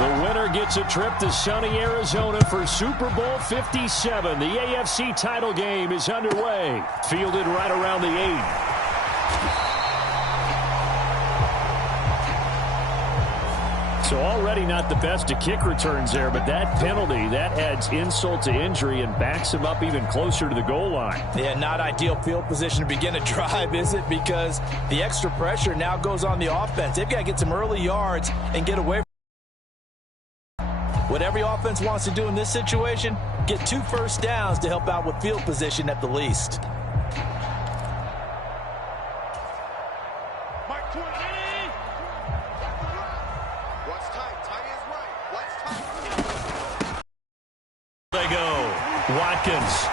The winner gets a trip to sunny Arizona for Super Bowl 57. The AFC title game is underway. Fielded right around the 8. So already not the best of kick returns there, but that penalty, that adds insult to injury and backs him up even closer to the goal line. Yeah, not ideal field position to begin a drive, is it? Because the extra pressure now goes on the offense. They've got to get some early yards and get away. What every offense wants to do in this situation, get 2 first downs to help out with field position at the least. They go. Watkins.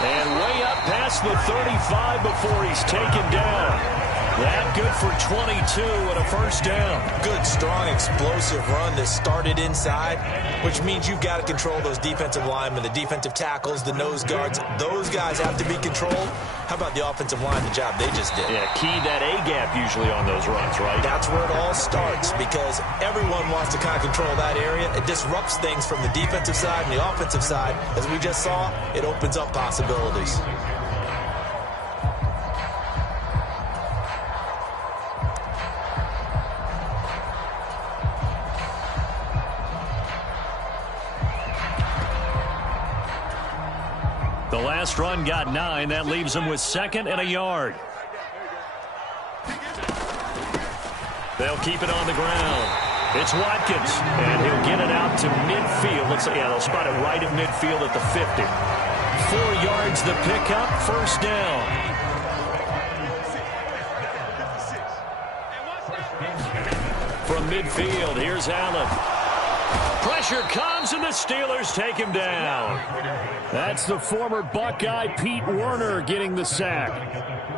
And way up past the 35 before he's taken down. That good for 22 and a first down. Good, strong, explosive run that started inside, which means you've got to control those defensive linemen, the defensive tackles, the nose guards. Those guys have to be controlled. How about the offensive line, the job they just did? Yeah, key that A-gap usually on those runs, right? That's where it all starts because everyone wants to kind of control that area. It disrupts things from the defensive side and the offensive side. As we just saw, it opens up possibilities. The last run got 9. That leaves him with 2nd and a yard. They'll keep it on the ground. It's Watkins, and he'll get it out to midfield. They'll spot it right at midfield at the 50. 4 yards the pickup, first down. From midfield, here's Allen. Pressure comes, and the Steelers take him down. That's the former Buckeye Pete Werner getting the sack.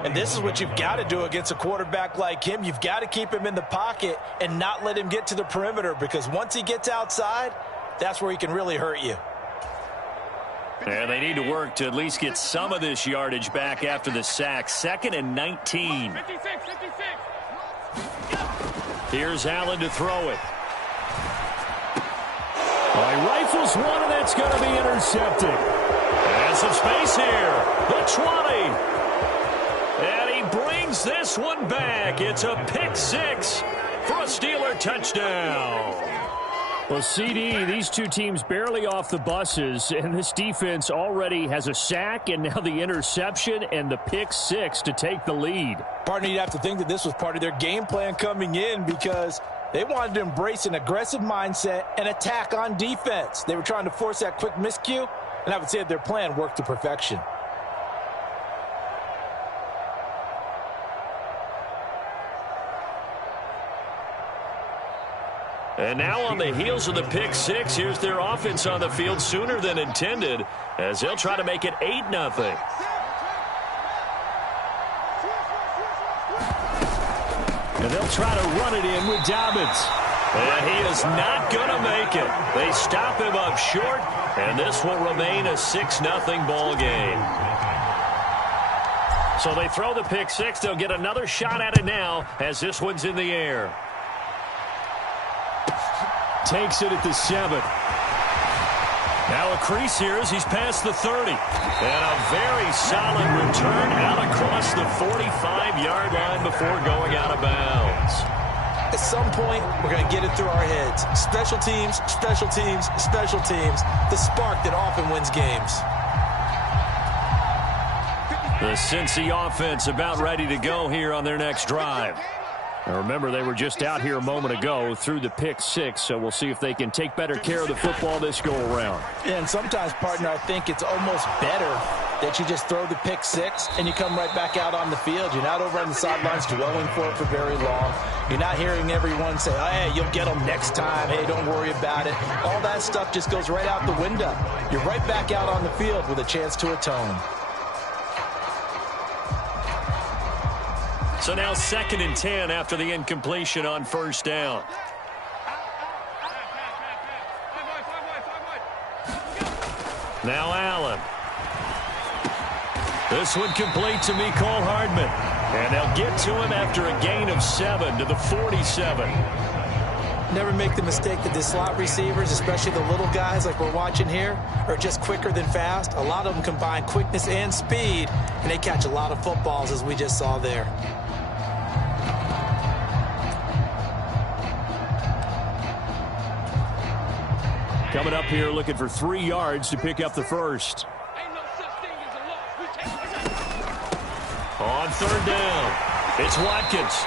And this is what you've got to do against a quarterback like him. You've got to keep him in the pocket and not let him get to the perimeter, because once he gets outside, that's where he can really hurt you. And they need to work to at least get some of this yardage back after the sack. 2nd and 19. 56. Here's Allen to throw it. He rifles one, and that's going to be intercepted. And some space here. The 20. And he brings this one back. It's a pick 6 for a Steeler touchdown. Well, CD, these two teams barely off the buses, and this defense already has a sack and now the interception and the pick 6 to take the lead. Partner, you'd have to think that this was part of their game plan coming in, because they wanted to embrace an aggressive mindset and attack on defense. They were trying to force that quick miscue, and I would say that their plan worked to perfection. And now on the heels of the pick 6, here's their offense on the field sooner than intended, as they'll try to make it 8-0. And they'll try to run it in with Dobbins. And he is not going to make it. They stop him up short, and this will remain a 6-0 ball game. So they throw the pick 6. They'll get another shot at it now as this one's in the air. Takes it at the 7. Now a crease here as he's past the 30. And a very solid return out across the 45-yard line before going out of bounds. At some point, we're going to get it through our heads. Special teams, special teams, special teams. The spark that often wins games. The Cincy offense about ready to go here on their next drive. Now remember, they were just out here a moment ago through the pick 6, so we'll see if they can take better care of the football this go-around. And sometimes, partner, I think it's almost better that you just throw the pick 6 and you come right back out on the field. You're not over on the sidelines dwelling for it for very long. You're not hearing everyone say, oh, hey, you'll get them next time. Hey, don't worry about it. All that stuff just goes right out the window. You're right back out on the field with a chance to atone. So now 2nd and 10 after the incompletion on first down. Now Allen. This one complete to Mecole Hardman. And they'll get to him after a gain of 7 to the 47. Never make the mistake that the slot receivers, especially the little guys like we're watching here, are just quicker than fast. A lot of them combine quickness and speed, and they catch a lot of footballs, as we just saw there. Coming up here looking for 3 yards to pick up the first. On third down, it's Watkins.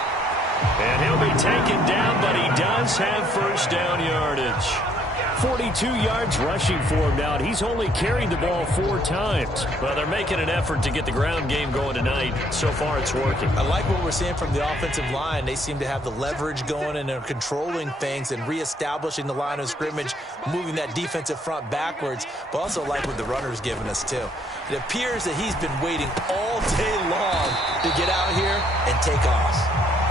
And he'll be taken down, but he does have first down yardage. 42 yards rushing for him now. He's only carried the ball 4 times. Well, they're making an effort to get the ground game going tonight. So far, it's working. I like what we're seeing from the offensive line. They seem to have the leverage going, and they're controlling things and reestablishing the line of scrimmage, moving that defensive front backwards, but also like what the runner's giving us, too. It appears that he's been waiting all day long to get out here and take off.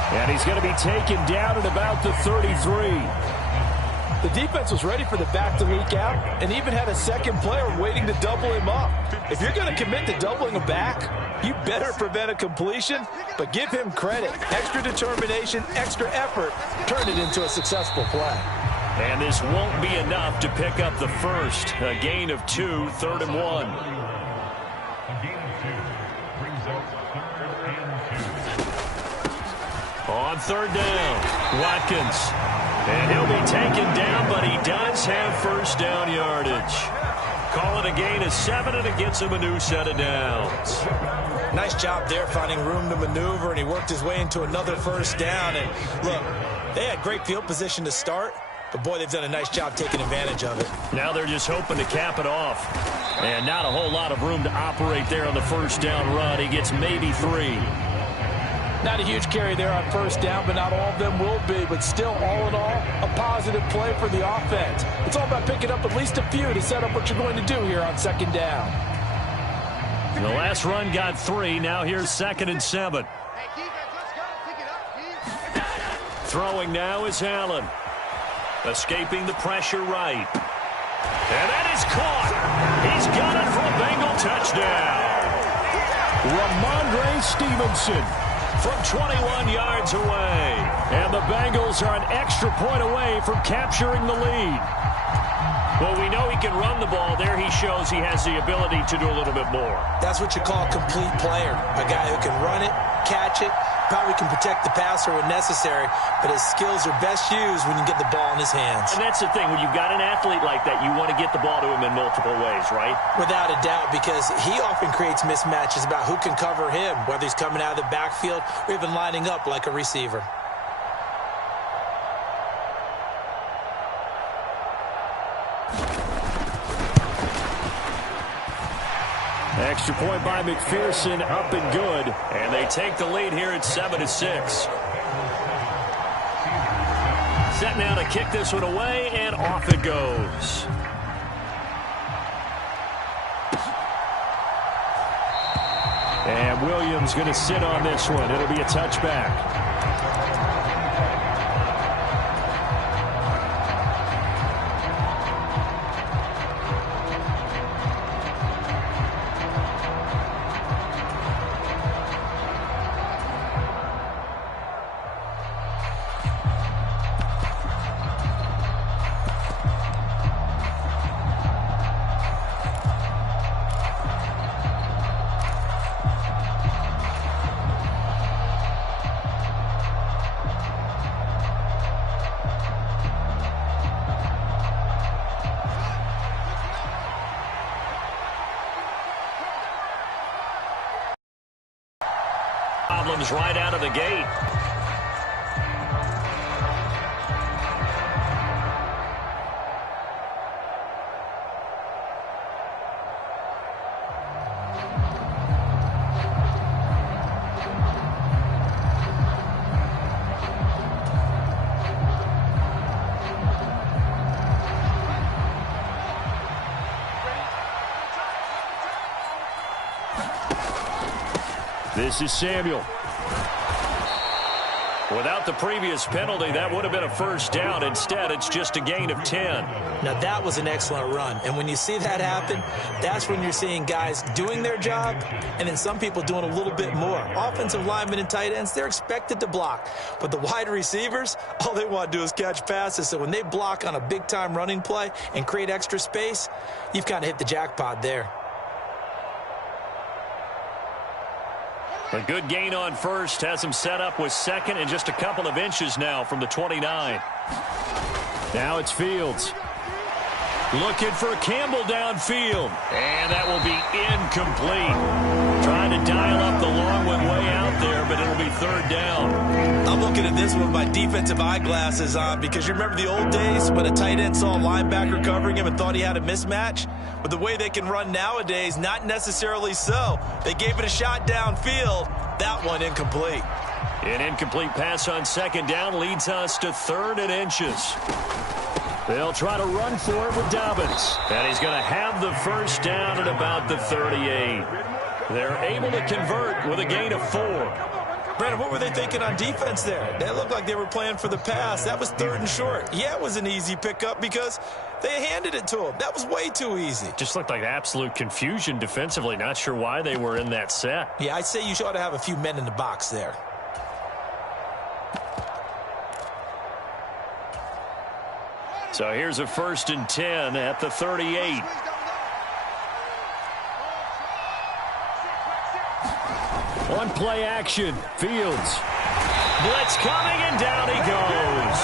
And he's going to be taken down at about the 33. The defense was ready for the back to leak out and even had a second player waiting to double him up. If you're going to commit to doubling a back, you better prevent a completion, but give him credit. Extra determination, extra effort, turn it into a successful play. And this won't be enough to pick up the first. A gain of 2, 3rd and 1. On third down, Watkins. And he'll be taken down, but he does have first down yardage. Call it a gain of 7, and it gets him a new set of downs. Nice job there finding room to maneuver, and he worked his way into another first down. And look, they had great field position to start, but boy, they've done a nice job taking advantage of it. Now they're just hoping to cap it off. And not a whole lot of room to operate there on the first down run. He gets maybe 3. Not a huge carry there on first down, but not all of them will be. But still, all in all, a positive play for the offense. It's all about picking up at least a few to set up what you're going to do here on second down. The last run got 3. Now here's 2nd and 7. Throwing now is Allen. Escaping the pressure right. And that is caught. He's got it for a Bengal touchdown. Ramondre Stevenson from 21 yards away. And the Bengals are an extra point away from capturing the lead. Well, we know he can run the ball. There he shows he has the ability to do a little bit more. That's what you call a complete player. A guy who can run it, catch it, probably can protect the passer when necessary, but his skills are best used when you get the ball in his hands. And that's the thing. When you've got an athlete like that, you want to get the ball to him in multiple ways, right? Without a doubt, because he often creates mismatches about who can cover him, whether he's coming out of the backfield or even lining up like a receiver. Extra point by McPherson, up and good. And they take the lead here at 7-6. Set now to kick this one away, and off it goes. And Williams going to sit on this one. It'll be a touchback. Problems right out of the gate. This is Samuel. Without the previous penalty, that would have been a first down. Instead, it's just a gain of 10. Now, that was an excellent run. And when you see that happen, that's when you're seeing guys doing their job and then some people doing a little bit more. Offensive linemen and tight ends, they're expected to block. But the wide receivers, all they want to do is catch passes. So when they block on a big-time running play and create extra space, you've kind of hit the jackpot there. A good gain on first has him set up with second and just a couple of inches now from the 29. Now it's Fields. Looking for Campbell downfield. And that will be incomplete. Trying to dial up the long one way out there, but it'll be third down. I'm looking at this with my defensive eyeglasses on because you remember the old days when a tight end saw a linebacker covering him and thought he had a mismatch? But the way they can run nowadays, not necessarily so. They gave it a shot downfield. That one incomplete. An incomplete pass on second down leads us to third and inches. They'll try to run for it with Dobbins. And he's going to have the first down at about the 38. They're able to convert with a gain of 4. Brandon, what were they thinking on defense there? They looked like they were playing for the pass. That was third and short. Yeah, it was an easy pickup because they handed it to him. That was way too easy. Just looked like absolute confusion defensively. Not sure why they were in that set. Yeah, I'd say you ought to have a few men in the box there. So here's a 1st and 10 at the 38. On play action, Fields. Blitz coming, and down he goes.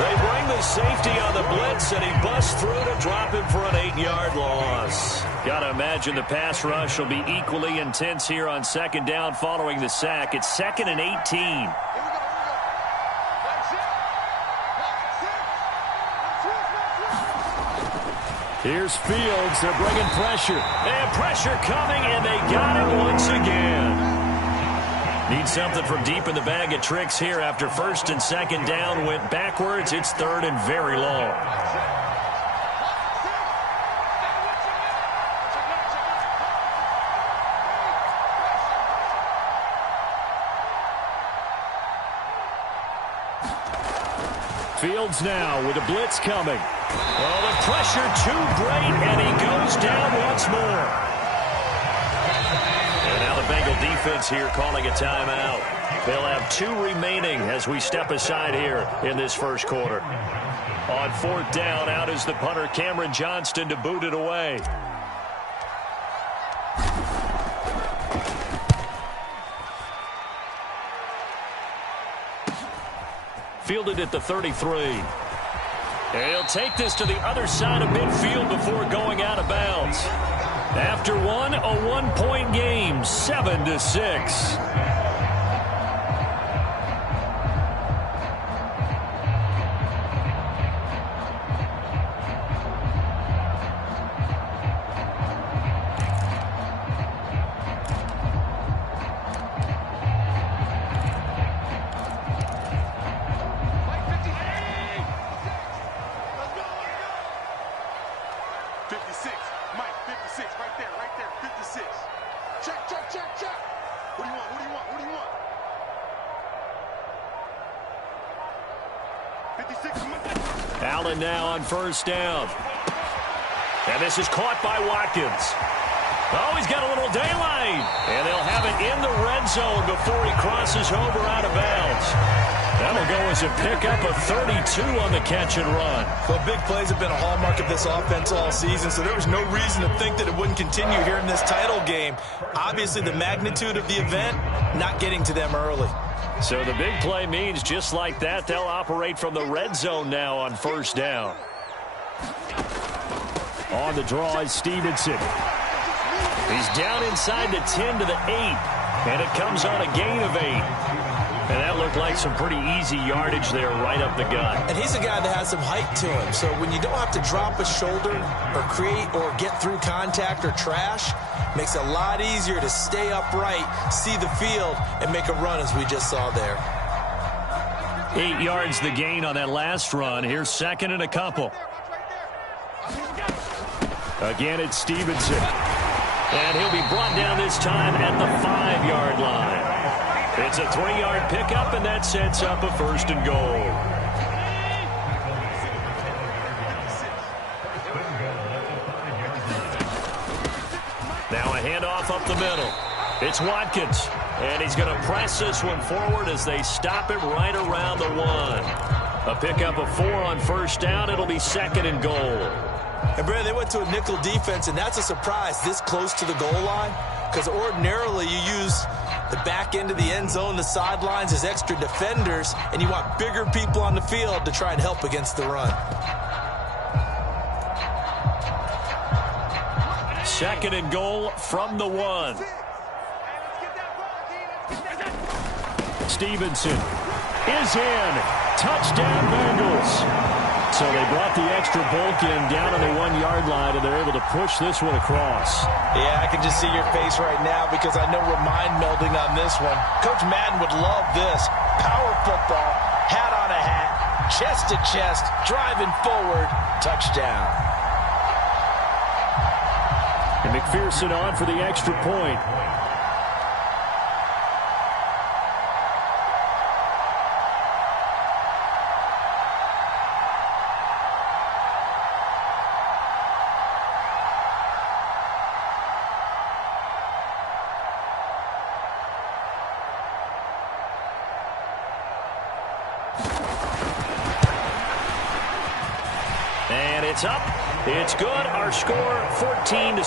They bring the safety on the blitz, and he busts through to drop him for an 8-yard loss. Got to imagine the pass rush will be equally intense here on second down following the sack. It's 2nd and 18. Here's Fields. They're bringing pressure. And pressure coming, and they got it once again. Need something from deep in the bag of tricks here after 1st and 2nd down went backwards. It's 3rd and very long. Fields now with a blitz coming. Oh, the pressure too great, and he goes down once more. And now the Bengal defense here calling a timeout. They'll have 2 remaining as we step aside here in this first quarter. On 4th down, out is the punter Cameron Johnston to boot it away. Fielded at the 33. He'll take this to the other side of midfield before going out of bounds. After one, a 1-point game, 7-6. Allen now on 1st down. And this is caught by Watkins. Oh, he's got a little daylight. And they'll have it in the red zone before he crosses over out of bounds. That'll go as a pickup of 32 on the catch and run. Well, big plays have been a hallmark of this offense all season, so there was no reason to think that it wouldn't continue here in this title game. Obviously, the magnitude of the event, not getting to them early. So the big play means just like that, they'll operate from the red zone now on 1st down. On the draw is Stevenson. He's down inside the 10 to the 8, and it comes on a gain of 8. And that looked like some pretty easy yardage there right up the gut. And he's a guy that has some height to him, so when you don't have to drop a shoulder or create or get through contact or trash, makes it a lot easier to stay upright, see the field, and make a run as we just saw there. 8 yards the gain on that last run. Here's 2nd and a couple. Again, it's Stevenson. And he'll be brought down this time at the 5-yard line. It's a 3-yard pickup, and that sets up a 1st and goal. Now a handoff up the middle. It's Watkins, and he's going to press this one forward as they stop it right around the 1. A pickup of 4 on 1st down. It'll be 2nd and goal. And, Brad, they went to a nickel defense, and that's a surprise this close to the goal line, because ordinarily you use the back end of the end zone, the sidelines as extra defenders, and you want bigger people on the field to try and help against the run. 2nd and goal from the 1. Stevenson is in. Touchdown, Bengals. So they brought the extra bulk in down on the 1-yard line, and they're able to push this one across. Yeah, I can just see your face right now because I know we're mind melding on this one. Coach Madden would love this. Power football, hat on a hat, chest to chest, driving forward, touchdown. And McPherson on for the extra point. And it's up. It's good. Our score 14-6.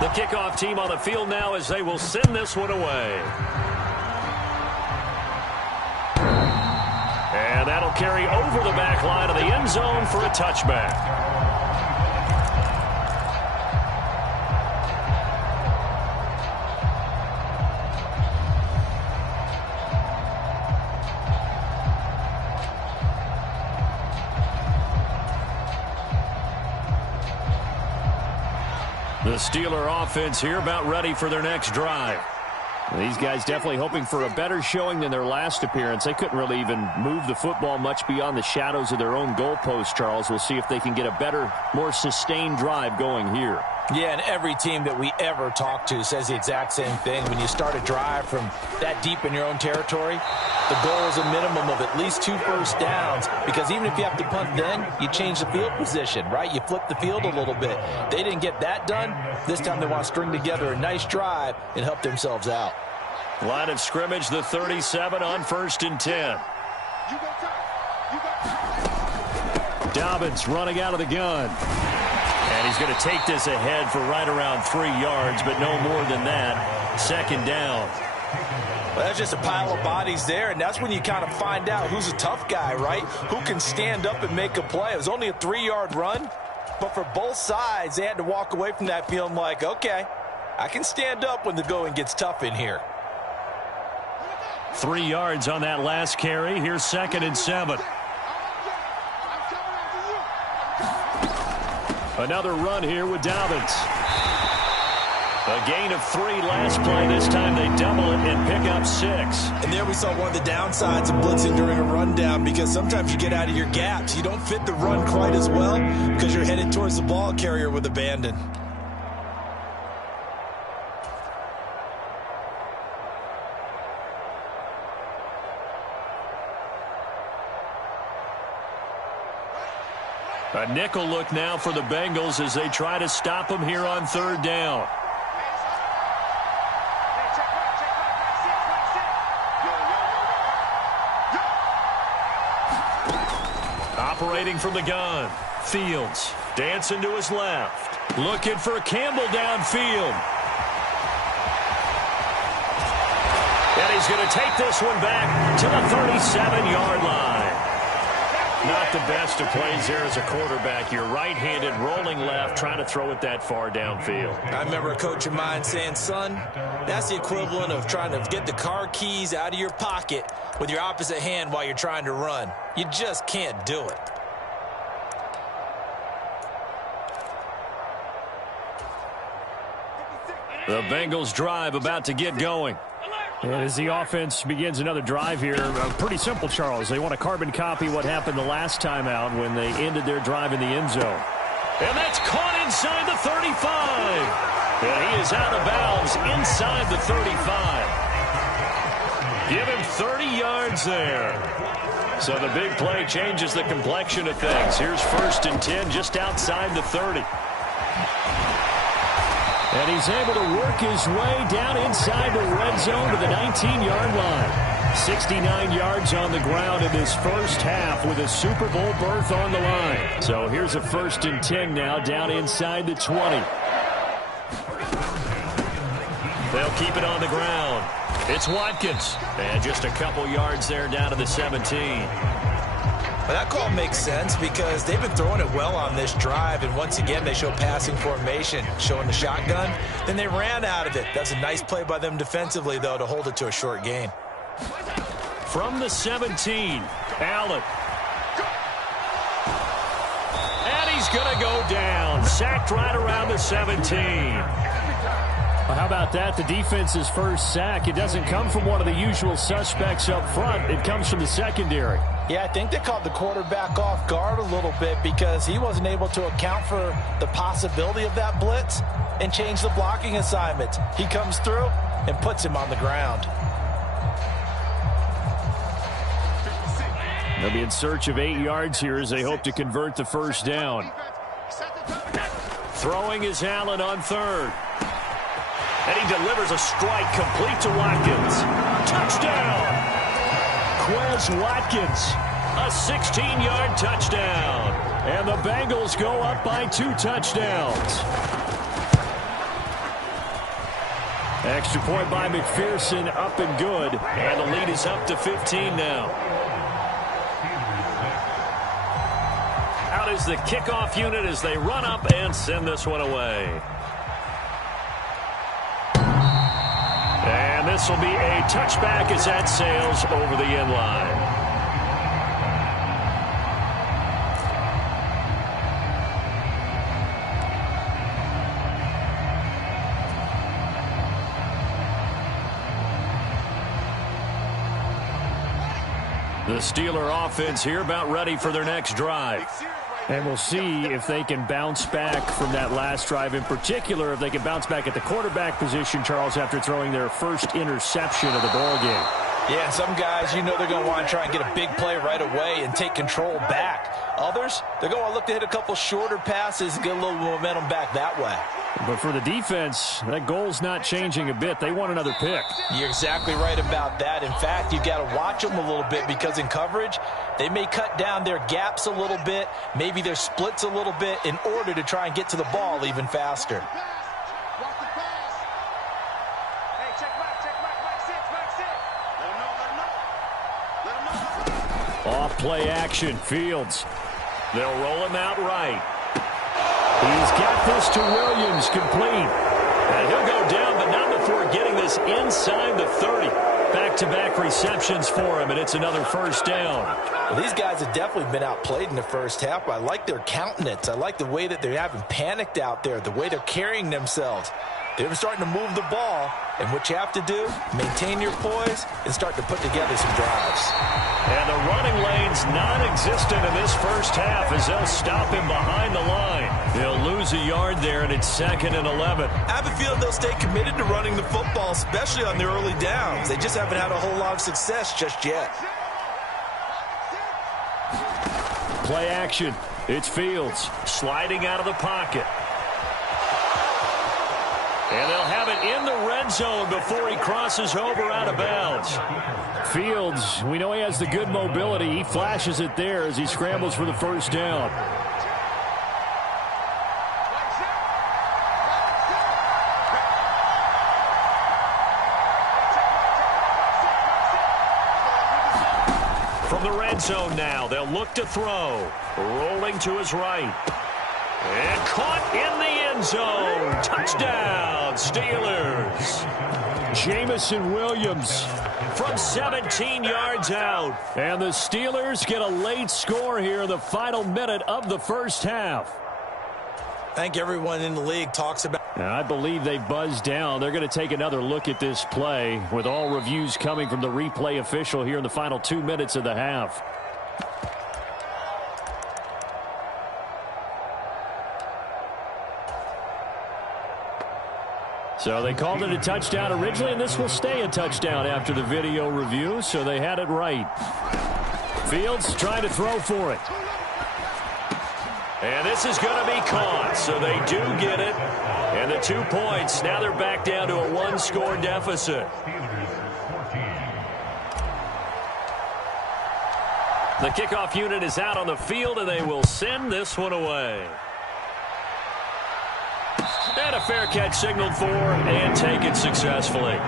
The kickoff team on the field now as they will send this one away. And that'll carry over the back line of the end zone for a touchback. The Steeler offense here about ready for their next drive. These guys definitely hoping for a better showing than their last appearance. They couldn't really even move the football much beyond the shadows of their own goalpost, Charles. We'll see if they can get a better, more sustained drive going here. Yeah, and every team that we ever talk to says the exact same thing. When you start a drive from that deep in your own territory, the goal is a minimum of at least 2 first downs, because even if you have to punt then, you change the field position, right? You flip the field a little bit. They didn't get that done. This time they want to string together a nice drive and help themselves out. Line of scrimmage, the 37 on 1st and 10. Dobbins running out of the gun. And he's going to take this ahead for right around 3 yards, but no more than that. 2nd down. Well, that's just a pile of bodies there, and that's when you kind of find out who's a tough guy, right? Who can stand up and make a play. It was only a 3-yard run, but for both sides, they had to walk away from that feeling like, okay, I can stand up when the going gets tough in here. 3 yards on that last carry. Here's 2nd and 7. Another run here with Dobbins. A gain of 3 last play. This time they double it and pick up 6. And there we saw one of the downsides of blitzing during a rundown, because sometimes you get out of your gaps. You don't fit the run quite as well because you're headed towards the ball carrier with abandon. A nickel look now for the Bengals as they try to stop them here on 3rd down. Operating from the gun, Fields dancing to his left, looking for Campbell downfield. And he's going to take this one back to the 37-yard line. Not the best of plays there as a quarterback. You're right-handed, rolling left, trying to throw it that far downfield. I remember a coach of mine saying, son, that's the equivalent of trying to get the car keys out of your pocket with your opposite hand while you're trying to run. You just can't do it. The Bengals drive about to get going. And as the offense begins another drive here, pretty simple, Charles. They want to carbon copy what happened the last time out when they ended their drive in the end zone. And that's caught inside the 35. And he is out of bounds inside the 35. Give him 30 yards there. So the big play changes the complexion of things. Here's 1st and 10 just outside the 30. And he's able to work his way down inside the red zone to the 19-yard line. 69 yards on the ground in this first half with a Super Bowl berth on the line. So here's a 1st and 10 now down inside the 20. They'll keep it on the ground. It's Watkins. And just a couple yards there down to the 17. Well, that call makes sense because they've been throwing it well on this drive, and once again they show passing formation, showing the shotgun. Then they ran out of it. That's a nice play by them defensively, though, to hold it to a short gain. From the 17, Allen. And he's going to go down. Sacked right around the 17. Well, how about that? The defense's first sack. It doesn't come from one of the usual suspects up front. It comes from the secondary. Yeah, I think they caught the quarterback off guard a little bit because he wasn't able to account for the possibility of that blitz and change the blocking assignment. He comes through and puts him on the ground. They'll be in search of 8 yards here as they hope to convert the first down. Throwing is Allen on 3rd. And he delivers a strike complete to Watkins. Touchdown! Quez Watkins, a 16-yard touchdown. And the Bengals go up by 2 touchdowns. Extra point by McPherson, up and good. And the lead is up to 15 now. Out is the kickoff unit as they run up and send this one away. And this will be a touchback as that sails over the end line. The Steeler offense here about ready for their next drive. And we'll see if they can bounce back from that last drive. In particular, if they can bounce back at the quarterback position, Charles, after throwing their first interception of the ball game. Yeah, some guys, you know they're going to want to try and get a big play right away and take control back. Others, they're going to look to hit a couple shorter passes and get a little momentum back that way. But for the defense, that goal's not changing a bit. They want another pick. You're exactly right about that. In fact, you've got to watch them a little bit because in coverage, they may cut down their gaps a little bit, maybe their splits a little bit in order to try and get to the ball even faster. Off play action, Fields. They'll roll him out right. He's got this to Williams, complete. And he'll go down, but not before getting this inside the 30. Back-to-back receptions for him, and it's another first down. Well, these guys have definitely been outplayed in the first half. I like their countenance. I like the way that they haven't panicked out there, the way they're carrying themselves. They're starting to move the ball, and what you have to do, maintain your poise and start to put together some drives. And the running lane's non-existent in this first half as they'll stop him behind the line. They'll lose a yard there, and it's 2nd and 11. I have a feeling they'll stay committed to running the football, especially on their early downs. They just haven't had a whole lot of success just yet. Play action. It's Fields. Sliding out of the pocket. And they'll have it in the red zone before he crosses over out of bounds. Fields, we know he has the good mobility. He flashes it there as he scrambles for the first down. From the red zone now, they'll look to throw. Rolling to his right. And caught in the end zone. Touchdown, Steelers. Jameson Williams from 17 yards out. And the Steelers get a late score here in the final minute of the first half. I think everyone in the league talks about I believe they buzzed down. They're going to take another look at this play with all reviews coming from the replay official here in the final 2 minutes of the half. So they called it a touchdown originally, and this will stay a touchdown after the video review, so they had it right. Fields trying to throw for it. And this is going to be caught, so they do get it. And the 2 points, now they're back down to a 1-score deficit. The kickoff unit is out on the field, and they will send this one away. And a fair catch signaled for and taken successfully.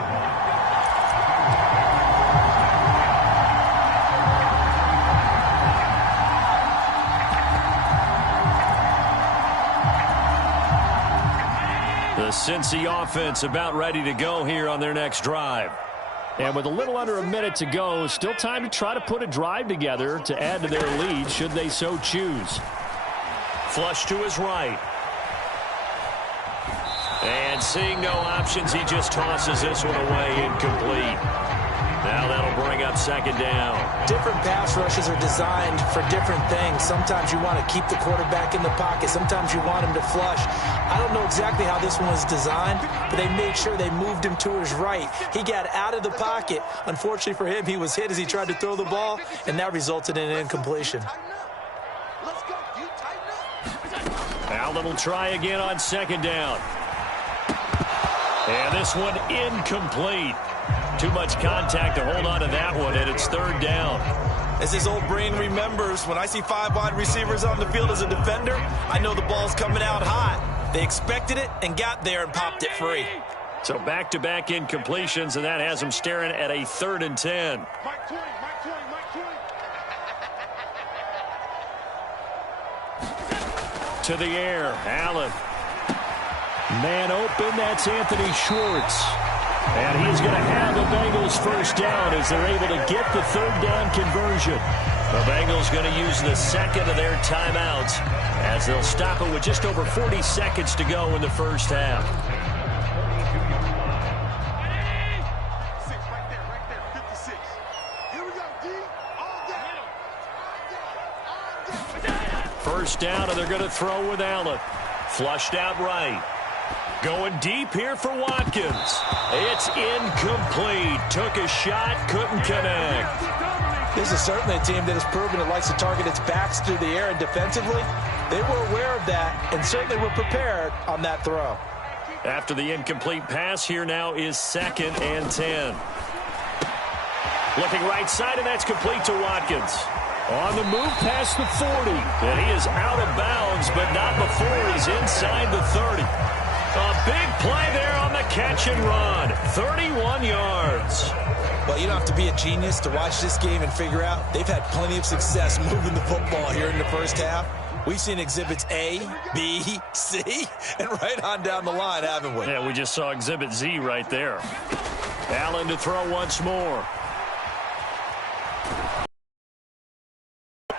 The Cincy offense about ready to go here on their next drive. And with a little under a minute to go, still time to try to put a drive together to add to their lead should they so choose. Flush to his right. And seeing no options, he just tosses this one away incomplete. Now that'll bring up second down. Different pass rushes are designed for different things. Sometimes you want to keep the quarterback in the pocket. Sometimes you want him to flush. I don't know exactly how this one was designed, but they made sure they moved him to his right. He got out of the pocket. Unfortunately for him, he was hit as he tried to throw the ball, and that resulted in an incompletion. Allen will try again on second down. And this one incomplete. Too much contact to hold on to that one, and it's third down. As his old brain remembers, when I see 5 wide receivers on the field as a defender, I know the ball's coming out hot. They expected it and got there and popped it free. So back-to-back incompletions, and that has them staring at a 3rd and 10. To the air, Allen. Man open, that's Anthony Schwartz. And he's going to have the Bengals first down as they're able to get the 3rd down conversion. The Bengals going to use the second of their timeouts as they'll stop it with just over 40 seconds to go in the first half. First down, and they're going to throw with Allen. Flushed out right. Going deep here for Watkins. It's incomplete. Took a shot, couldn't connect. This is certainly a team that has proven it likes to target its backs through the air, and defensively, they were aware of that and certainly were prepared on that throw. After the incomplete pass, here now is 2nd and 10. Looking right side, and that's complete to Watkins. On the move past the 40. And he is out of bounds, but not before he's inside the 30. A big play there on the catch and run. 31 yards. Well, you don't have to be a genius to watch this game and figure out they've had plenty of success moving the football here in the first half. We've seen exhibits A, B, C, and right on down the line, haven't we? Yeah, we just saw exhibit Z right there. Allen to throw once more.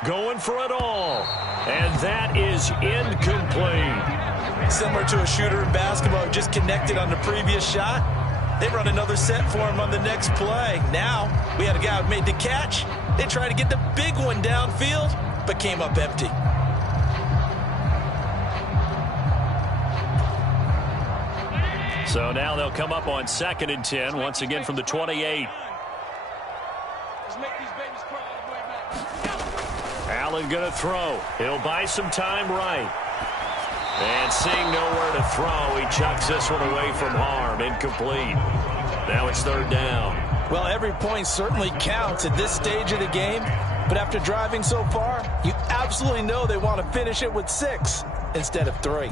Going for it all. And that is incomplete. Similar to a shooter in basketball who just connected on the previous shot. They run another set for him on the next play. Now, we had a guy who made the catch. They tried to get the big one downfield, but came up empty. So now they'll come up on 2nd and 10, once again from the 28. Allen going to throw. He'll buy some time right. And seeing nowhere to throw, he chucks this one away from harm. Incomplete. Now it's 3rd down. Well, every point certainly counts at this stage of the game. But after driving so far, you absolutely know they want to finish it with 6 instead of 3.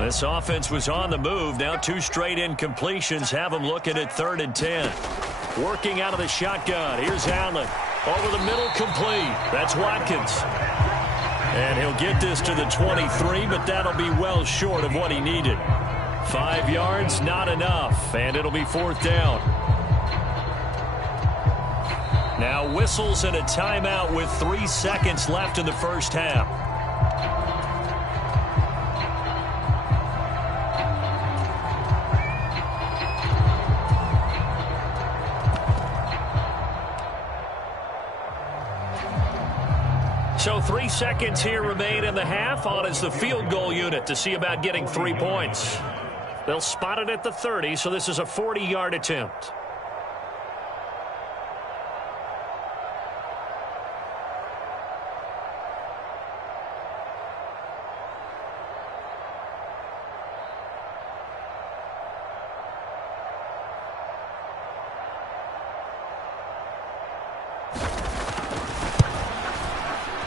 This offense was on the move. Now 2 straight incompletions have them looking at 3rd and 10. Working out of the shotgun. Here's Allen. Over the middle, complete. That's Watkins. And he'll get this to the 23, but that'll be well short of what he needed. 5 yards, not enough, and it'll be 4th down. Now whistles and a timeout with 3 seconds left in the first half. So 3 seconds here remain in the half. On is the field goal unit to see about getting 3 points. They'll spot it at the 30, so this is a 40-yard attempt.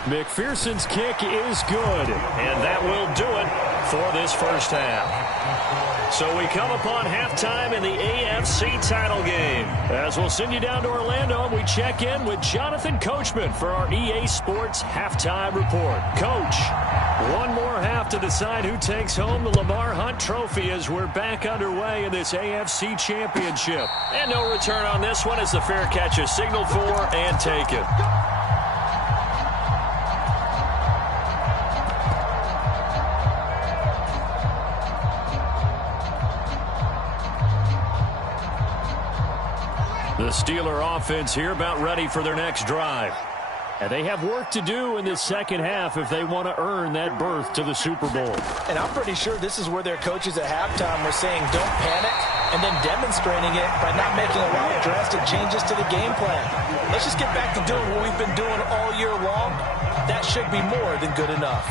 McPherson's kick is good. And that will do it for this first half. So we come upon halftime in the AFC title game. As we'll send you down to Orlando, we check in with Jonathan Coachman for our EA Sports Halftime Report. Coach, one more half to decide who takes home the Lamar Hunt Trophy as we're back underway in this AFC Championship. And no return on this one as the fair catch is signaled for and taken. The Steeler offense here about ready for their next drive. And they have work to do in this second half if they want to earn that berth to the Super Bowl. And I'm pretty sure this is where their coaches at halftime were saying don't panic and then demonstrating it by not making a lot of drastic changes to the game plan. Let's just get back to doing what we've been doing all year long. That should be more than good enough.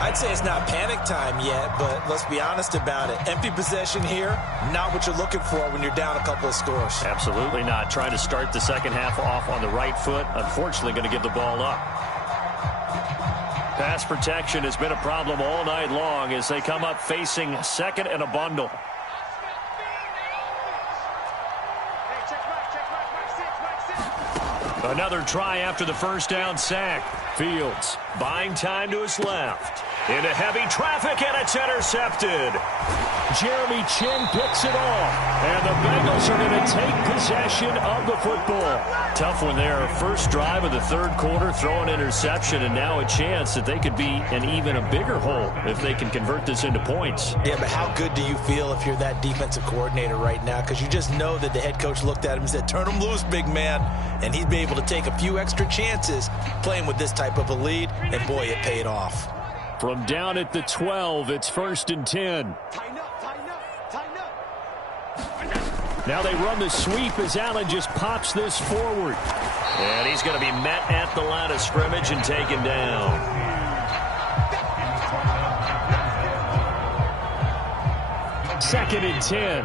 I'd say it's not panic time yet, but let's be honest about it. Empty possession here, not what you're looking for when you're down a couple of scores. Absolutely not. Trying to start the second half off on the right foot. Unfortunately, going to give the ball up. Pass protection has been a problem all night long as they come up facing second and a bundle. Another try after the first down sack. Fields buying time to his left. Into heavy traffic, and it's intercepted. Jeremy Chinn picks it off, and the Bengals are going to take possession of the football. Tough one there. First drive of the third quarter, throw an interception, and now a chance that they could be in even a bigger hole if they can convert this into points. Yeah, but how good do you feel if you're that defensive coordinator right now? Because you just know that the head coach looked at him and said, turn him loose, big man. And he'd be able to take a few extra chances playing with this type of a lead, and boy, it paid off. From down at the 12, it's 1st and 10. Now they run the sweep as Allen just pops this forward. And he's going to be met at the line of scrimmage and taken down. Second and 10.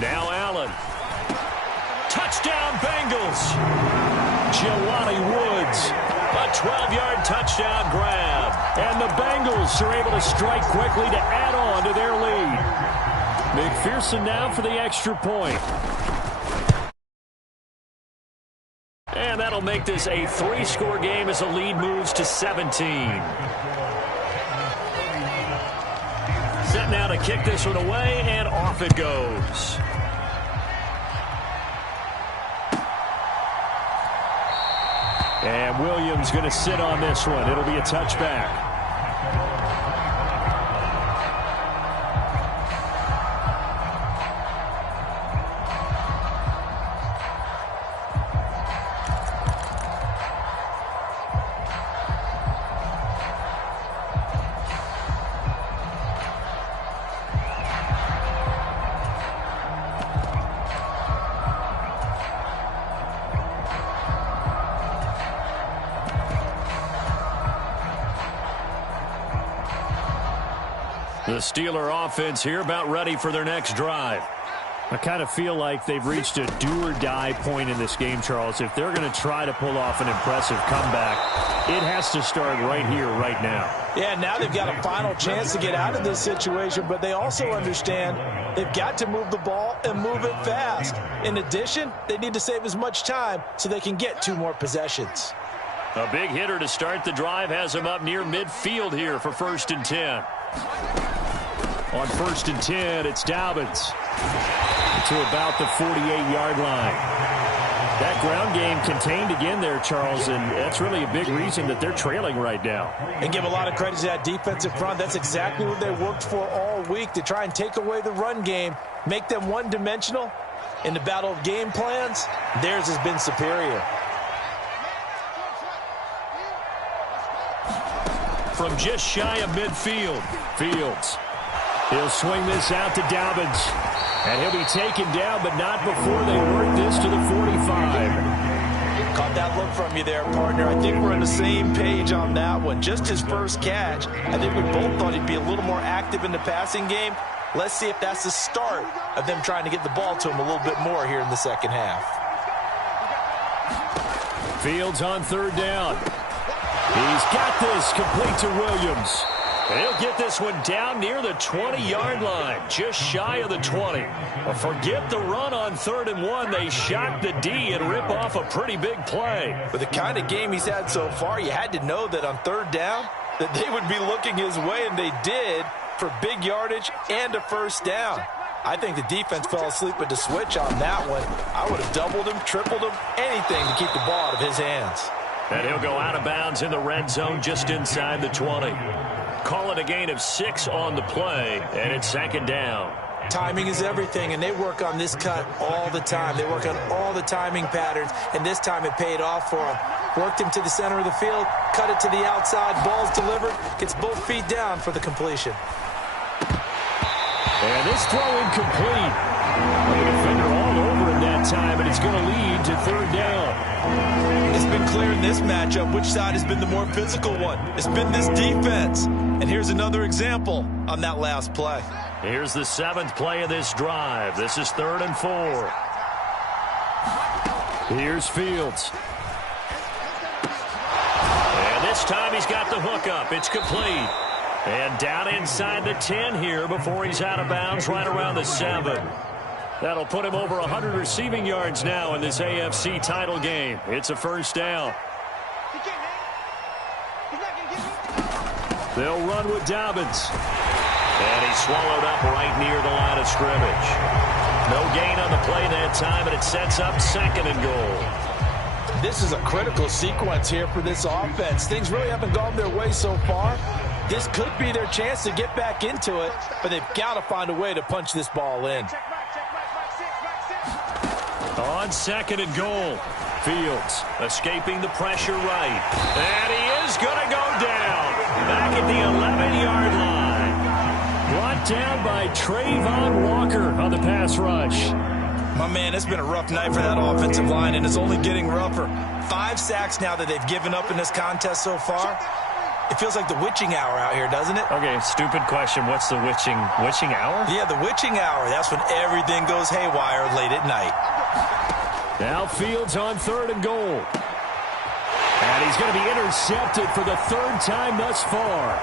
Now Allen. Touchdown Bengals. Jelani Woods. A 12-yard touchdown grab. And the Bengals are able to strike quickly to add on to their lead. McPherson now for the extra point. And that'll make this a 3-score game as the lead moves to 17. Set now to kick this one away, and off it goes. And Williams going to sit on this one. It'll be a touchback. The Steeler offense here about ready for their next drive. I kind of feel like they've reached a do-or-die point in this game, Charles. If they're going to try to pull off an impressive comeback, it has to start right here, right now. Yeah, now they've got a final chance to get out of this situation, but they also understand they've got to move the ball and move it fast. In addition, they need to save as much time so they can get 2 more possessions. A big hitter to start the drive has him up near midfield here for 1st and 10. On 1st and 10, it's Dobbins to about the 48-yard line. That ground game contained again there, Charles, and that's really a big reason that they're trailing right now. And give a lot of credit to that defensive front. That's exactly what they worked for all week, to try and take away the run game, make them one-dimensional, In the battle of game plans, theirs has been superior. From just shy of midfield, Fields. He'll swing this out to Dobbins. And he'll be taken down, but not before they work this to the 45. Caught that look from you there, partner. I think we're on the same page on that one. Just his first catch. I think we both thought he'd be a little more active in the passing game. Let's see if that's the start of them trying to get the ball to him a little bit more here in the second half. Fields on third down. He's got this complete to Williams. And he'll get this one down near the 20-yard line, just shy of the 20. But forget the run on 3rd and 1. They shock the D and rip off a pretty big play. With the kind of game he's had so far, you had to know that on 3rd down that they would be looking his way, and they did, for big yardage and a first down. I think the defense fell asleep with the switch on that one. I would have doubled him, tripled him, anything to keep the ball out of his hands. And he'll go out of bounds in the red zone just inside the 20. Call it a gain of 6 on the play, and it's 2nd down. Timing is everything, and they work on this cut all the time. They work on all the timing patterns, and this time it paid off for him. Worked him to the center of the field, cut it to the outside, ball's delivered, gets both feet down for the completion. And this throw incomplete. The defender all over him that time, and it's going to lead to 3rd down. It's been clear in this matchup which side has been the more physical one. It's been this defense. And here's another example on that last play. Here's the 7th play of this drive. This is 3rd and 4. Here's Fields. And this time he's got the hook up. It's complete. And down inside the 10 here before he's out of bounds right around the 7. That'll put him over 100 receiving yards now in this AFC title game. It's a first down. They'll run with Dobbins. And he's swallowed up right near the line of scrimmage. No gain on the play that time, and it sets up 2nd and goal. This is a critical sequence here for this offense. Things really haven't gone their way so far. This could be their chance to get back into it, but they've got to find a way to punch this ball in. On 2nd and goal, Fields escaping the pressure right. And he is going to go down. Back at the 11-yard line. Brought down by Trayvon Walker on the pass rush. My man, it's been a rough night for that offensive line, and it's only getting rougher. 5 sacks now that they've given up in this contest so far. It feels like the witching hour out here, doesn't it? Okay, stupid question. What's the witching hour? Yeah, the witching hour. That's when everything goes haywire late at night. Now Fields on 3rd and goal. And he's going to be intercepted for the 3rd time thus far.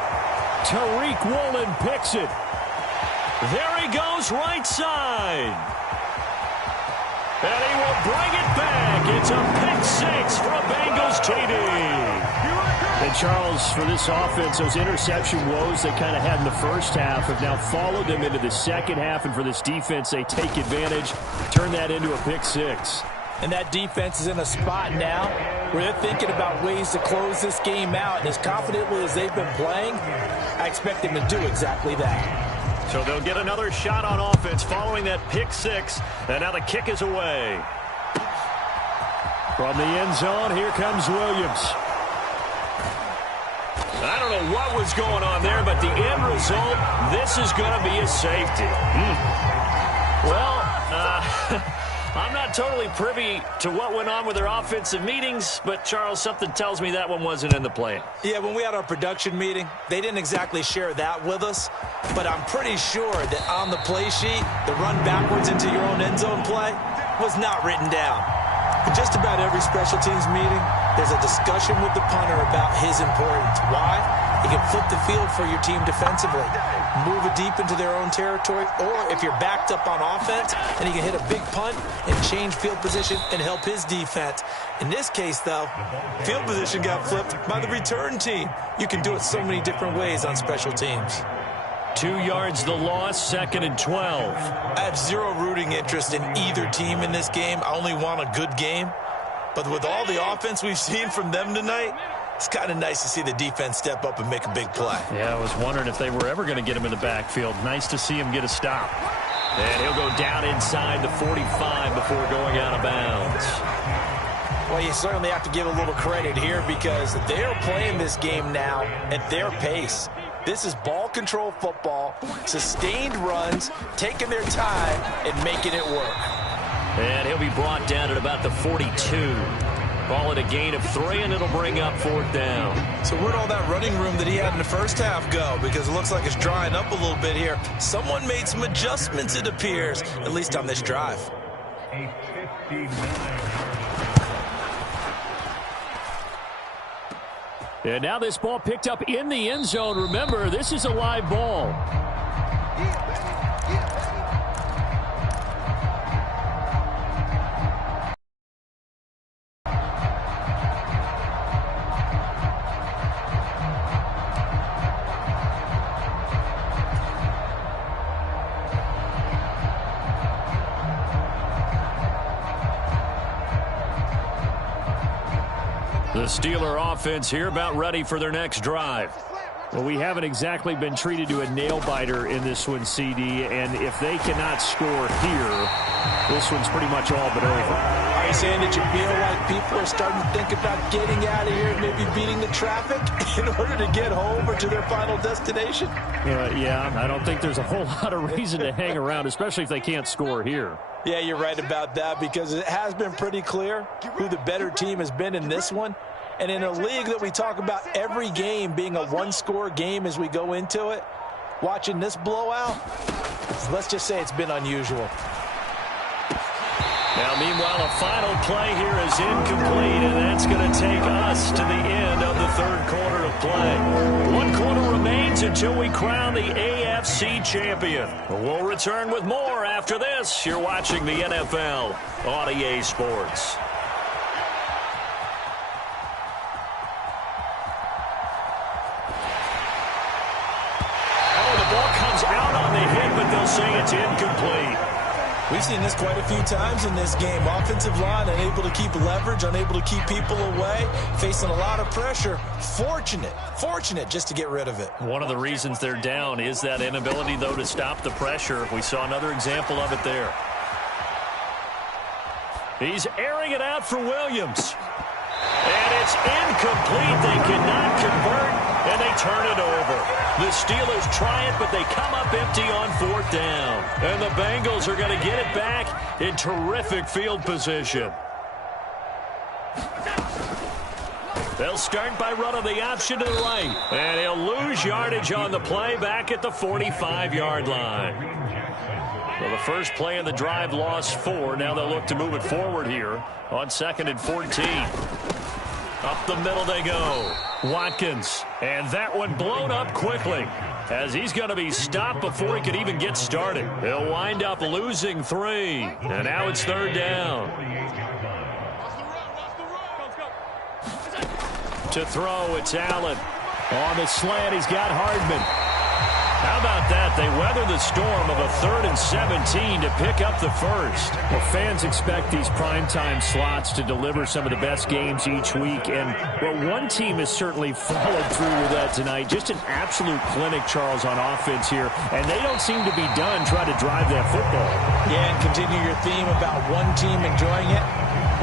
Tariq Woolen picks it. There he goes right side. And he will bring it back. It's a pick 6 from Bengals TD. And Charles, for this offense, those interception woes they kind of had in the first half have now followed them into the second half. And for this defense, they take advantage, turn that into a pick 6. And that defense is in a spot now where they're thinking about ways to close this game out. And as confidently as they've been playing, I expect them to do exactly that. So they'll get another shot on offense following that pick 6. And now the kick is away. From the end zone, here comes Williams. I don't know what was going on there, but the end result, this is going to be a safety. Well, I'm not totally privy to what went on with their offensive meetings, but, Charles, something tells me that one wasn't in the plan. Yeah, when we had our production meeting, they didn't exactly share that with us, but I'm pretty sure that on the play sheet, the run backwards into your own end zone play was not written down. In just about every special teams meeting, there's a discussion with the punter about his importance. Why? He can flip the field for your team defensively, move it deep into their own territory, or if you're backed up on offense, then he can hit a big punt and change field position and help his defense. In this case, though, field position got flipped by the return team. You can do it so many different ways on special teams. 2 yards the loss, 2nd and 12. I have zero rooting interest in either team in this game. I only want a good game. But with all the offense we've seen from them tonight, it's kind of nice to see the defense step up and make a big play. Yeah, I was wondering if they were ever going to get him in the backfield. Nice to see him get a stop. And he'll go down inside the 45 before going out of bounds. Well, you certainly have to give a little credit here because they're playing this game now at their pace. This is ball control football, sustained runs, taking their time and making it work. And he'll be brought down at about the 42. Call it a gain of 3, and it'll bring up 4th down. So where'd all that running room that he had in the first half go? Because it looks like it's drying up a little bit here. Someone made some adjustments, it appears, at least on this drive. And now this ball picked up in the end zone. Remember, this is a live ball. The Steeler offense here about ready for their next drive. Well, we haven't exactly been treated to a nail-biter in this one, CD, and if they cannot score here, this one's pretty much all but over. Are you saying that you feel like people are starting to think about getting out of here and maybe beating the traffic in order to get home or to their final destination? Yeah, I don't think there's a whole lot of reason to hang around, especially if they can't score here. Yeah, you're right about that because it has been pretty clear who the better team has been in this one. And in a league that we talk about every game being a one-score game as we go into it, watching this blowout, let's just say it's been unusual. Now, meanwhile, a final play here is incomplete, and that's going to take us to the end of the 3rd quarter of play. 1 quarter remains until we crown the AFC champion. We'll return with more after this. You're watching the NFL on EA Sports. They'll say it's incomplete. We've seen this quite a few times in this game. Offensive line unable to keep leverage, unable to keep people away, facing a lot of pressure. Fortunate just to get rid of it. One of the reasons they're down is that inability, though, to stop the pressure. We saw another example of it there. He's airing it out for Williams. And it's incomplete. They cannot convert, and they turn it over. The Steelers try it, but they come up empty on 4th down. And the Bengals are going to get it back in terrific field position. They'll start by running the option to the right. And he'll lose yardage on the play back at the 45-yard line. Well, the first play of the drive lost 4. Now they'll look to move it forward here on 2nd and 14. Up the middle they go. Watkins. And that one blown up quickly as he's going to be stopped before he could even get started. He'll wind up losing 3. And now it's 3rd down. To throw, it's Allen. On the slant, he's got Hardman. How about that? They weather the storm of a 3rd and 17 to pick up the first. Well, fans expect these primetime slots to deliver some of the best games each week. And, well, one team has certainly followed through with that tonight. Just an absolute clinic, Charles, on offense here. And they don't seem to be done trying to drive that football. Yeah, and continue your theme about one team enjoying it.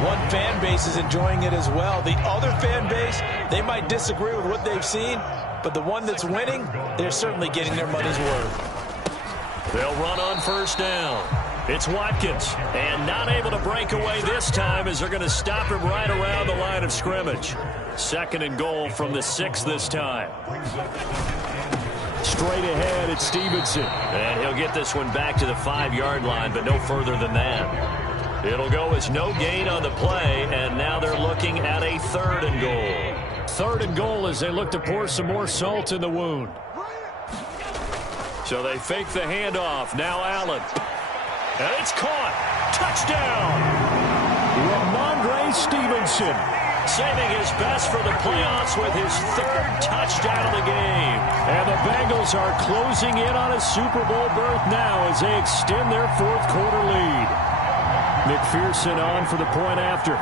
One fan base is enjoying it as well. The other fan base, they might disagree with what they've seen, but the one that's winning, they're certainly getting their money's worth. They'll run on 1st down. It's Watkins, and not able to break away this time as they're going to stop him right around the line of scrimmage. 2nd and goal from the 6 this time. Straight ahead, it's Stevenson. And he'll get this one back to the 5-yard line, but no further than that. It'll go as no gain on the play, and now they're looking at a 3rd and goal. 3rd and goal as they look to pour some more salt in the wound. So they fake the handoff. Now Allen. And it's caught. Touchdown. Ramondre Stevenson. Saving his best for the playoffs with his 3rd touchdown of the game. And the Bengals are closing in on a Super Bowl berth now as they extend their 4th quarter lead. McPherson on for the point after.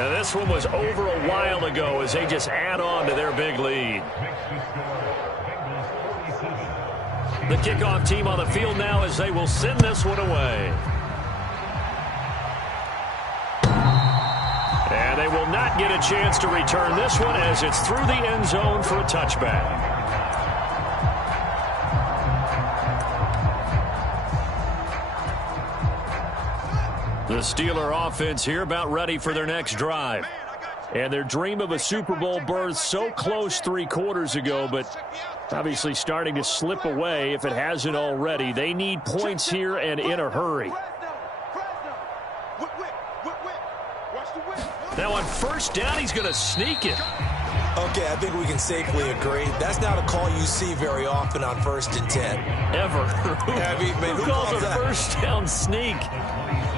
And this one was over a while ago as they just add on to their big lead. The kickoff team on the field now as they will send this one away. And they will not get a chance to return this one as it's through the end zone for a touchback. The Steeler offense here about ready for their next drive. And their dream of a Super Bowl berth so close 3 quarters ago, but obviously starting to slip away if it hasn't already. They need points here and in a hurry. Now on first down, he's going to sneak it. Okay, I think we can safely agree. That's not a call you see very often on 1st and 10. Ever. Who calls a that? first down sneak?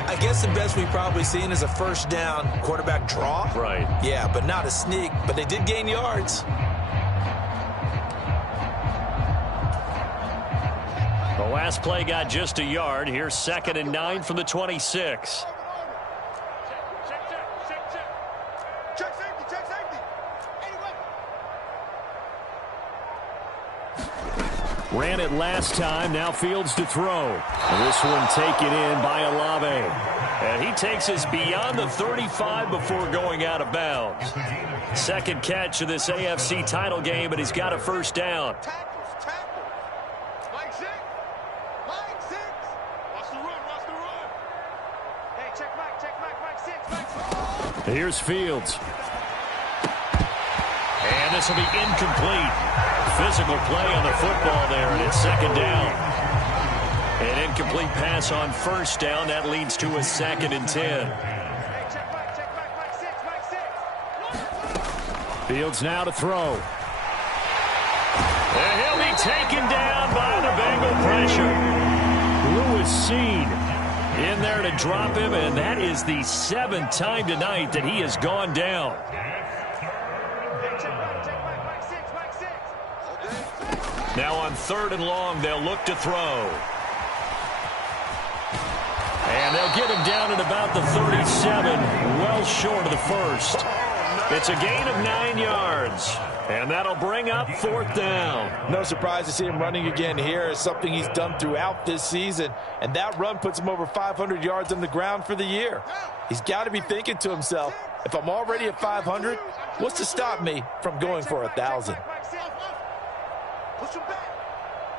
I guess the best we've probably seen is a first down quarterback draw. Right. Yeah, but not a sneak. But they did gain yards. The last play got just a yard. Here's 2nd and 9 from the 26. Ran it last time. Now Fields to throw. And this one taken in by Olave. And he takes us beyond the 35 before going out of bounds. Second catch of this AFC title game, but he's got a first down. Here's Fields. And this will be incomplete. Physical play on the football there, and it's 2nd down. An incomplete pass on first down. That leads to a 2nd and 10. Fields now to throw. And he'll be taken down by the Bengal pressure. Lewis Seen in there to drop him, and that is the 7th time tonight that he has gone down. Now on 3rd and long, they'll look to throw. And they'll get him down at about the 37, well short of the first. It's a gain of 9 yards. And that'll bring up 4th down. No surprise to see him running again here. It's something he's done throughout this season. And that run puts him over 500 yards on the ground for the year. He's got to be thinking to himself, if I'm already at 500, what's to stop me from going for 1,000? Push him back.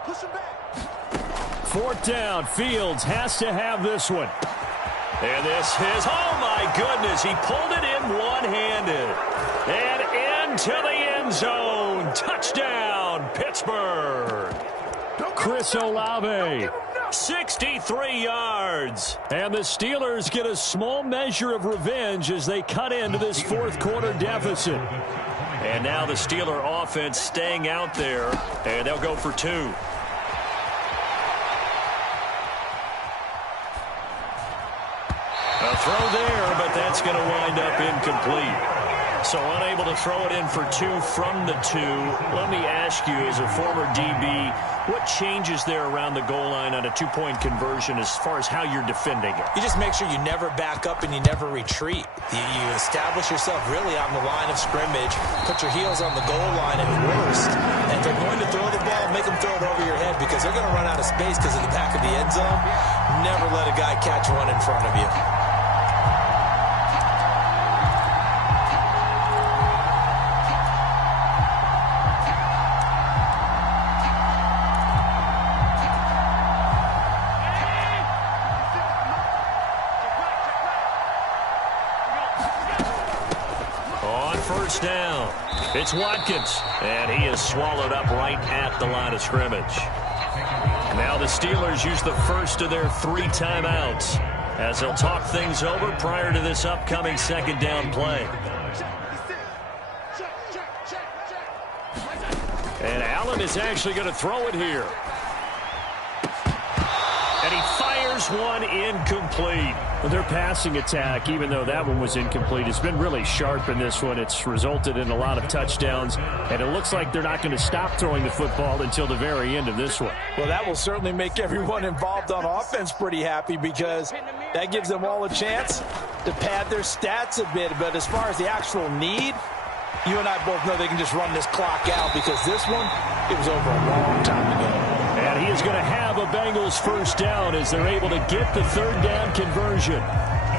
Push him back. 4th down. Fields has to have this one. And this is, oh my goodness, he pulled it in one-handed. And into the end zone. Touchdown, Pittsburgh. Chris Olave, 63 yards. And the Steelers get a small measure of revenge as they cut into this 4th quarter deficit. And now the Steeler offense staying out there, and they'll go for 2. A throw there, but that's going to wind up incomplete. So unable to throw it in for 2 from the 2. Let me ask you, as a former DB, what changes there around the goal line on a 2-point conversion as far as how you're defending it? You just make sure you never back up and you never retreat. You establish yourself really on the line of scrimmage, put your heels on the goal line at worst, and if they're going to throw the ball, make them throw it over your head because they're going to run out of space because of the back of the end zone. Never let a guy catch one in front of you. Down. It's Watkins, and he is swallowed up right at the line of scrimmage. Now the Steelers use the first of their 3 timeouts as they'll talk things over prior to this upcoming 2nd down play. And Allen is actually going to throw it here. And he fires one incomplete. Their passing attack, even though that one was incomplete, has been really sharp in this one. It's resulted in a lot of touchdowns, and it looks like they're not going to stop throwing the football until the very end of this one. Well, that will certainly make everyone involved on offense pretty happy because that gives them all a chance to pad their stats a bit. But as far as the actual need, You and I both know they can just run this clock out because this one, it was over a long time ago. And he is going to have a Bengals first down as they're able to get the third down conversion.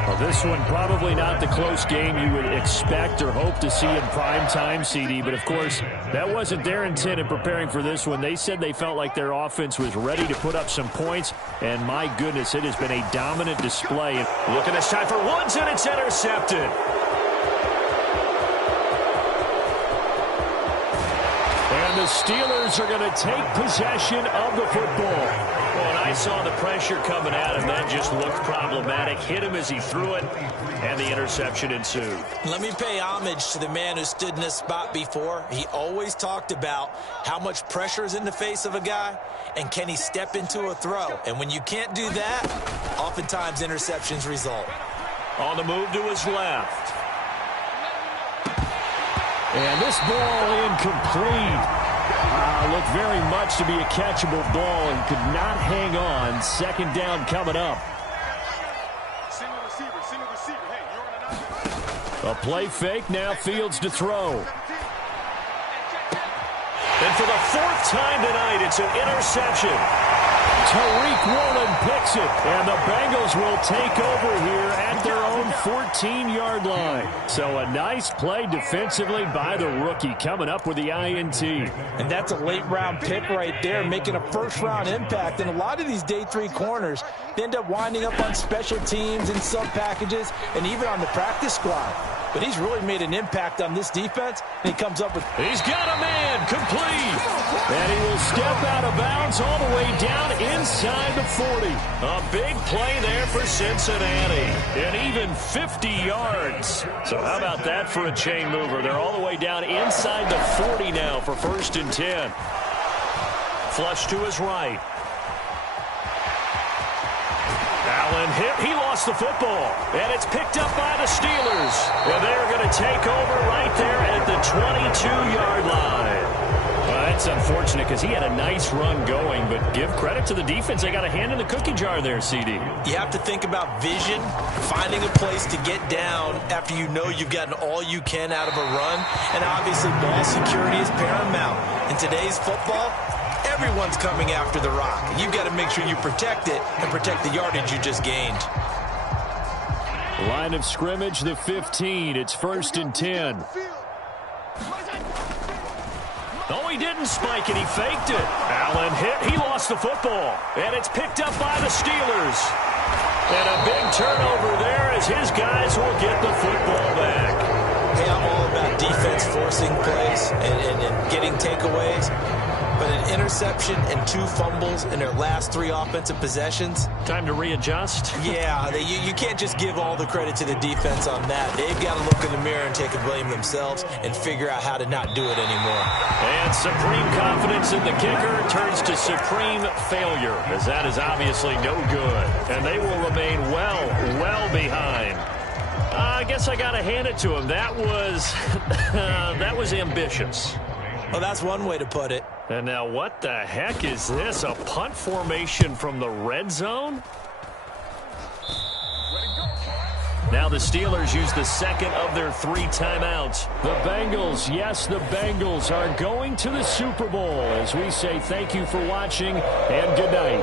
Well, this one probably not the close game you would expect or hope to see in prime time, CD. But, of course, that wasn't their intent in preparing for this one. They said they felt like their offense was ready to put up some points. And, my goodness, it has been a dominant display. Look at this time for Woods, and it's intercepted. And the Steelers are going to take possession of the football. Well, and I saw the pressure coming at him. That just looked problematic. Hit him as he threw it, and the interception ensued. Let me pay homage to the man who stood in this spot before. He always talked about how much pressure is in the face of a guy, and can he step into a throw. And when you can't do that, oftentimes interceptions result. On the move to his left. And this ball incomplete. Looked very much to be a catchable ball and could not hang on. Second down coming up. A play fake, now Fields to throw. And for the fourth time tonight, it's an interception. Tariq Woolen picks it, and the Bengals will take over here at their own 14-yard line. So a nice play defensively by the rookie, coming up with the INT. And that's a late-round pick right there, making a first-round impact. And a lot of these day 3 corners, they end up winding up on special teams and sub-packages and even on the practice squad. But he's really made an impact on this defense, and he comes up with... He's got a man, complete. And he will step out of bounds all the way down inside the 40. A big play there for Cincinnati. And even 50 yards. So how about that for a chain mover? They're all the way down inside the 40 now for 1st and 10. Flush to his right. Allen hit. He lost the football. And it's picked up by the Steelers. And they're going to take over right there at the 22-yard line. That's unfortunate because he had a nice run going, but give credit to the defense. They got a hand in the cookie jar there, CD. You have to think about vision, finding a place to get down after you know you've gotten all you can out of a run. And obviously ball security is paramount. In today's football, everyone's coming after the rock. You've got to make sure you protect it and protect the yardage you just gained. Line of scrimmage, the 15. It's 1st and 10. Oh, he didn't spike it. He faked it. Allen hit. He lost the football. And it's picked up by the Steelers. And a big turnover there as his guys will get the football back. Hey, I'm all about defense forcing plays and getting takeaways. But an interception and 2 fumbles in their last 3 offensive possessions. Time to readjust. Yeah, you can't just give all the credit to the defense on that. They've got to look in the mirror and take a blame themselves and figure out how to not do it anymore. And supreme confidence in the kicker turns to supreme failure, as that is obviously no good. And they will remain well behind. I guess I got to hand it to him. That was ambitious. Well, that's one way to put it. And now what the heck is this? A punt formation from the red zone? Now the Steelers use the second of their 3 timeouts. The Bengals, yes, the Bengals are going to the Super Bowl. As we say thank you for watching and good night.